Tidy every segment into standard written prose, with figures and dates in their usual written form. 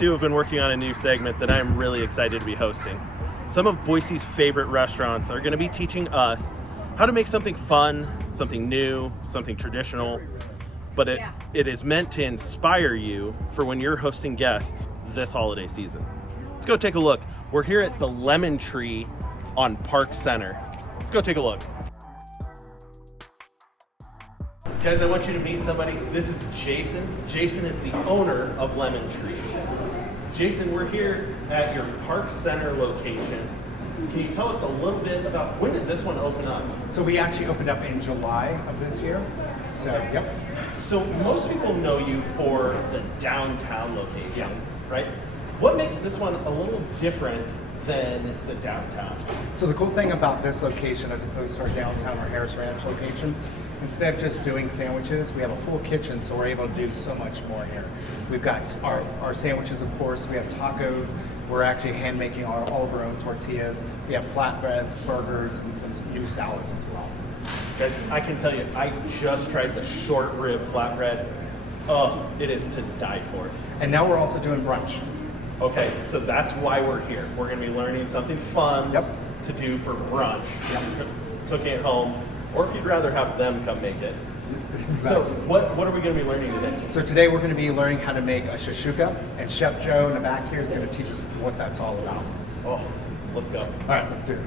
two have been working on a new segment that I'm really excited to be hosting. Some of Boise's favorite restaurants are going to be teaching us how to make something fun, something new, something traditional, but it is meant to inspire you for when you're hosting guests this holiday season. Let's go take a look. We're here at the Lemon Tree on Park Center. Let's go take a look. Guys, I want you to meet somebody. This is Jason. Jason is the owner of Lemon Tree. Jason, we're here at your Park Center location. Can you tell us a little bit about when did this one open up? So we actually opened up in July of this year. So, yep. So most people know you for the downtown location, right? What makes this one a little different than the downtown? So the cool thing about this location as opposed to our downtown or Harris Ranch location, instead of just doing sandwiches, we have a full kitchen, so we're able to do so much more here. We've got our sandwiches, of course. We have tacos. We're actually hand making all of our own tortillas. We have flatbreads, burgers, and some new salads as well. Guys, I can tell you, I just tried the short rib flatbread. Oh, it is to die for. And now we're also doing brunch. Okay, so that's why we're here. We're going to be learning something fun to do for brunch, cooking at home, or if you'd rather have them come make it. Exactly. So what are we going to be learning today? So today we're going to be learning how to make a Shakshuka, and Chef Joe in the back here is going to teach us what that's all about. Oh, let's go. All right, let's do it.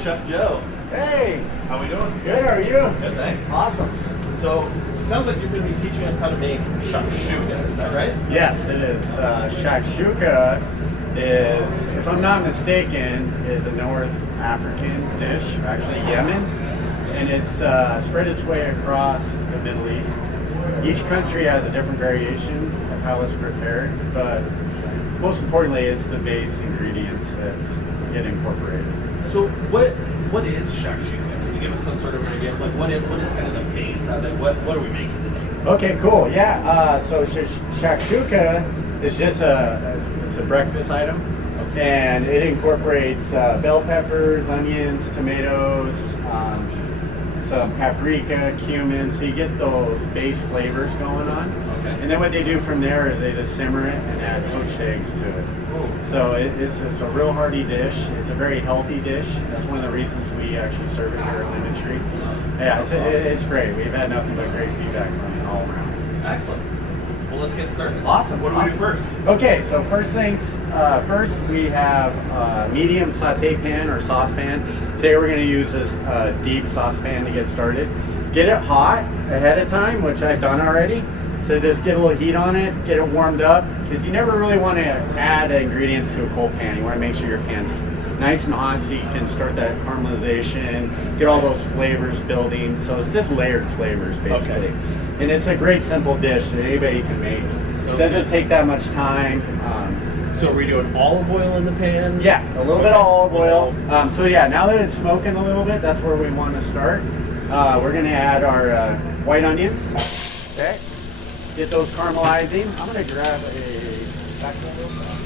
Chef Joe. Hey! How we doing? Good, how are you? Good, thanks. Awesome. So, it sounds like you're going to be teaching us how to make shakshuka, is that right? Yes, it is. Shakshuka is, if I'm not mistaken, is a North African dish, actually Yemen, and it's spread its way across the Middle East. Each country has a different variation of how it's prepared, but most importantly, it's the base ingredients that get incorporated. So what is shakshuka? Can you give us some sort of idea? Like what is kind of the base of it? What are we making today? Okay, cool. Yeah. So shakshuka is just it's a breakfast item, and it incorporates bell peppers, onions, tomatoes, some paprika, cumin. So you get those base flavors going on. Okay. And then what they do from there is they just simmer it and add poached eggs to it. So it's a real hearty dish. It's a very healthy dish. That's one of the reasons we actually serve it here at Lemon Tree. Yeah, it's great. We've had nothing but great feedback from it all around. Excellent. Well, let's get started. Awesome. What do we do first? Okay, so first first we have medium saute pan or saucepan. Today we're going to use this deep saucepan to get started. Get it hot ahead of time, which I've done already. So just get a little heat on it, get it warmed up, because you never really want to add ingredients to a cold pan. You want to make sure your pan's nice and hot so you can start that caramelization, get all those flavors building. So it's just layered flavors, basically. Okay. And it's a great simple dish that anybody can make. So it doesn't take that much time. So are we doing olive oil in the pan? Yeah, a little bit of olive oil. So yeah, now that it's smoking a little bit, that's where we want to start. We're going to add our white onions. Okay. Get those caramelizing. I'm going to grab a background real fast.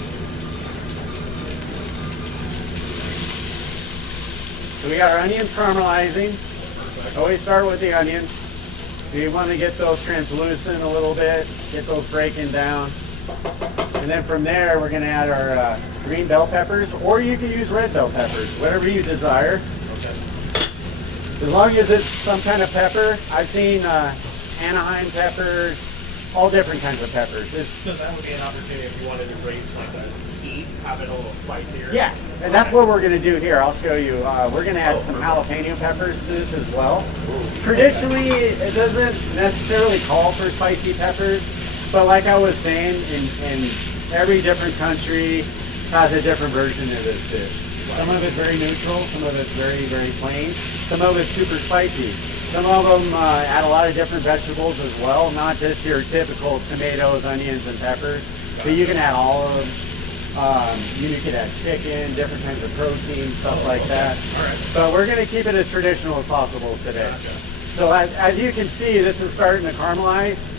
So we got our onions caramelizing. Always start with the onions. So you want to get those translucent a little bit, get those breaking down. And then from there, we're going to add our green bell peppers, or you can use red bell peppers, whatever you desire. Okay. As long as it's some kind of pepper. I've seen Anaheim peppers, all different kinds of peppers. So that would be an opportunity if you wanted to raise like a heat, have it a little spicier. Yeah, and that's what we're going to do here. I'll show you. We're going to add some jalapeno peppers to this as well. Traditionally, it doesn't necessarily call for spicy peppers, but like I was saying, in every different country has a different version of this dish. Some of it's very neutral, some of it's very, very plain, some of it's super spicy. Some of them add a lot of different vegetables as well, not just your typical tomatoes, onions, and peppers, but you can add olives, you could add chicken, different kinds of protein, stuff like that. But we're going to keep it as traditional as possible today. So as you can see, this is starting to caramelize.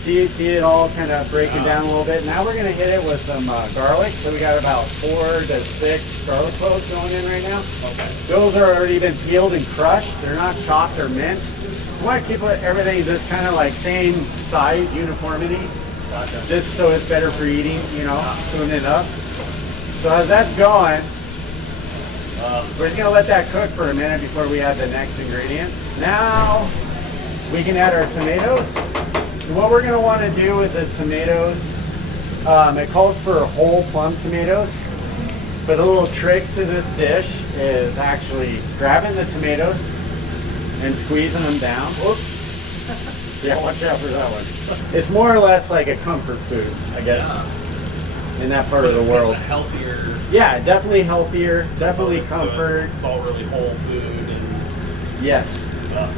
See it all kind of breaking down a little bit. Now we're going to hit it with some garlic. So we got about 4 to 6 garlic cloves going in right now. Okay. Those are already been peeled and crushed. They're not chopped or minced. We want to keep everything just kind of like same size, uniformity. Gotcha. Just so it's better for eating, you know, tune it up. So as that's going, we're just gonna let that cook for a minute before we add the next ingredients. Now we can add our tomatoes. And what we're gonna wanna do with the tomatoes, it calls for whole plum tomatoes, but a little trick to this dish is actually grabbing the tomatoes and squeezing them down. Oops. Yeah, watch out for that one. It's more or less like a comfort food, I guess, in that part of the world. Healthier. Yeah, definitely healthier, definitely comfort. So it's all really whole food and Yes.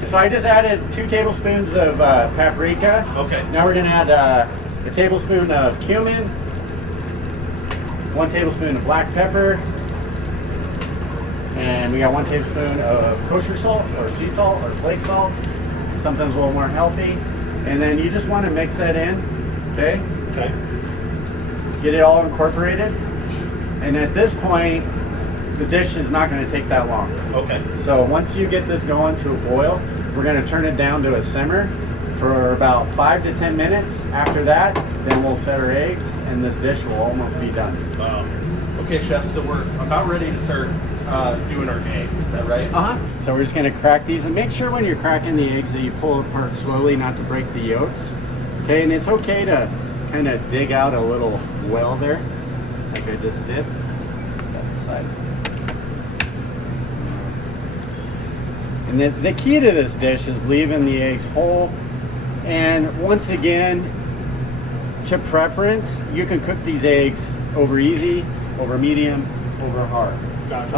So I just added 2 tablespoons of paprika. Okay. Now we're gonna add a tablespoon of cumin, 1 tablespoon of black pepper, and we got 1 tablespoon of kosher salt or sea salt or flake salt, sometimes a little more healthy. And then you just want to mix that in, okay? Okay. Get it all incorporated. And at this point, the dish is not going to take that long. Okay. So once you get this going to a boil, we're going to turn it down to a simmer for about 5 to 10 minutes. After that, then we'll set our eggs and this dish will almost be done. Okay, chef, so we're about ready to start doing our eggs, is that right? So we're just going to crack these, and make sure when you're cracking the eggs that you pull it apart slowly, not to break the yolks. Okay, and it's okay to kind of dig out a little well there, like I just did. Set that aside. And the key to this dish is leaving the eggs whole. And once again, to preference, you can cook these eggs over easy, over medium, over hard. Gotcha.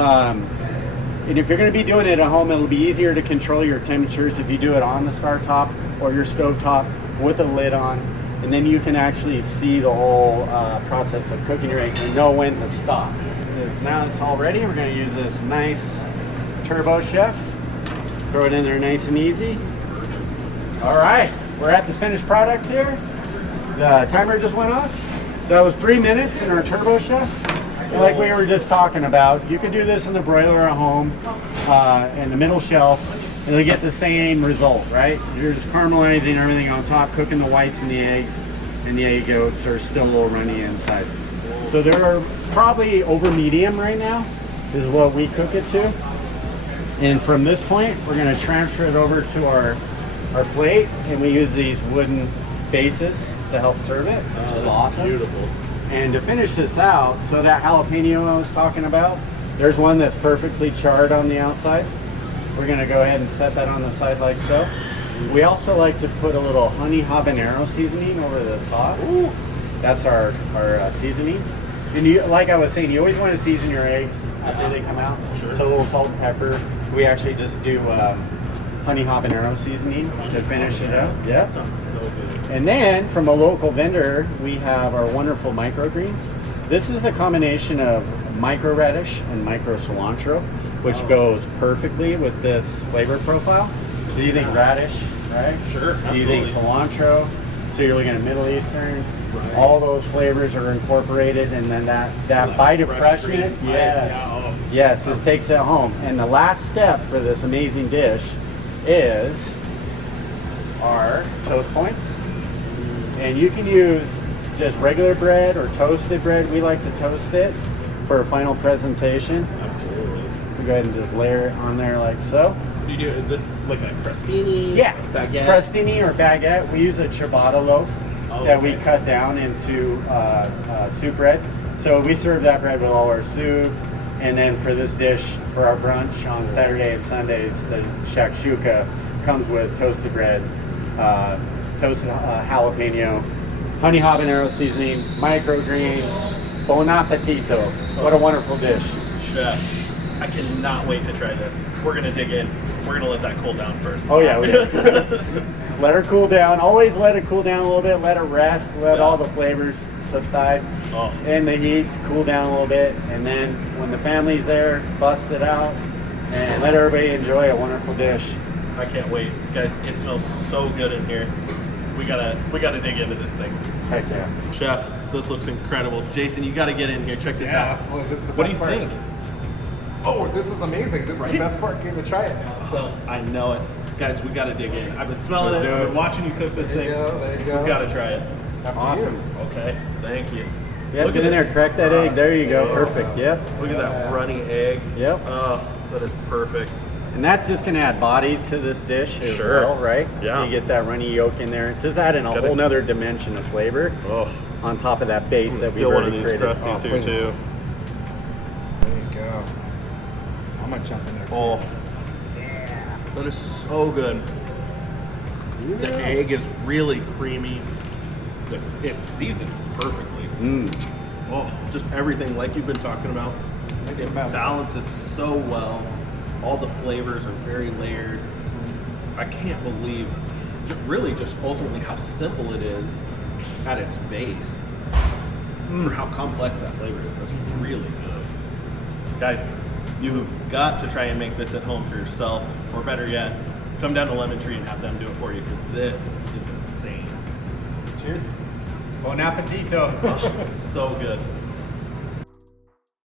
And if you're going to be doing it at home, it'll be easier to control your temperatures if you do it on the stove top or your stove top with a lid on. And then you can actually see the whole process of cooking your eggs and know when to stop. Now it's all ready. We're going to use this nice Turbo Chef. Throw it in there nice and easy. All right, we're at the finished product here. The timer just went off. So that was 3 minutes in our Turbo Chef. And like we were just talking about, you can do this in the broiler at home, in the middle shelf, and you'll get the same result, right? You're just caramelizing everything on top, cooking the whites and the eggs, and the egg yolks are still a little runny inside. So they're probably over medium right now, is what we cook it to. And from this point, we're gonna transfer it over to our plate, and we use these wooden bases to help serve it, which is awesome. Beautiful. And to finish this out, so that jalapeno I was talking about, there's one that's perfectly charred on the outside. We're gonna go ahead and set that on the side like so. We also like to put a little honey habanero seasoning over the top. Ooh. That's our seasoning. And you, like I was saying, you always want to season your eggs after they come out. Sure. So a little salt and pepper. We actually just do honey habanero seasoning to finish it up. Yeah. That sounds so good. And then from a local vendor, we have our wonderful microgreens. This is a combination of micro radish and micro cilantro, which goes perfectly with this flavor profile. Do you think radish, right? Sure, Do you think cilantro? So you're looking at Middle Eastern. Right. All those flavors are incorporated, and then that bite of freshness. Yes. Yes, this takes it home. And the last step for this amazing dish is our toast points. And you can use just regular bread or toasted bread. We like to toast it for a final presentation. Absolutely. We go ahead and just layer it on there like so. Do you do this like a crostini? Yeah, Baguette? crostini or baguette. We use a ciabatta loaf that we cut down into soup bread. So we serve that bread with all our soup. And then for this dish, for our brunch on Saturday and Sundays, the shakshuka comes with toasted bread, toasted jalapeno, honey habanero seasoning, microgreens. Bon appetito. What a wonderful dish. Chef, I cannot wait to try this. We're gonna dig in. We're gonna let that cool down first. Oh yeah, let her cool down. Always let it cool down a little bit. Let it rest. Let all the flavors subside. And the heat cool down a little bit. And then when the family's there, bust it out and let everybody enjoy a wonderful dish. I can't wait, guys. It smells so good in here. We gotta dig into this thing. Heck yeah. Chef, this looks incredible. Jason, you gotta get in here. Check this out. Absolutely. This is the What do best you part. think? Oh, this is amazing. This is the best part. Getting to try it now. So I know it. Guys, we gotta dig in. I've been smelling Let's it. do I've it. been watching you cook this thing. There you go. We gotta try it. Awesome. Okay, thank you. Yep, Look get at in there, this. crack that egg. There you go, perfect. Yep. Look at that runny egg. Yep. Oh, that is perfect. And that's just gonna add body to this dish as Sure. well, right? Yeah. So you get that runny yolk in there. It's just adding a Got it. whole nother dimension of flavor Oh, on top of that base that we've still one of already these created. crusties here please. too. There you go. I'm gonna jump in there too. Oh, that is so good. The egg is really creamy. It's seasoned perfectly. Oh, just everything like you've been talking about. It balances so well. All the flavors are very layered. I can't believe, really, just ultimately how simple it is at its base for how complex that flavor is. That's really good. Guys, you have got to try and make this at home for yourself, or better yet, come down to Lemon Tree and have them do it for you, because this is insane. Cheers. Bon appetito. So good.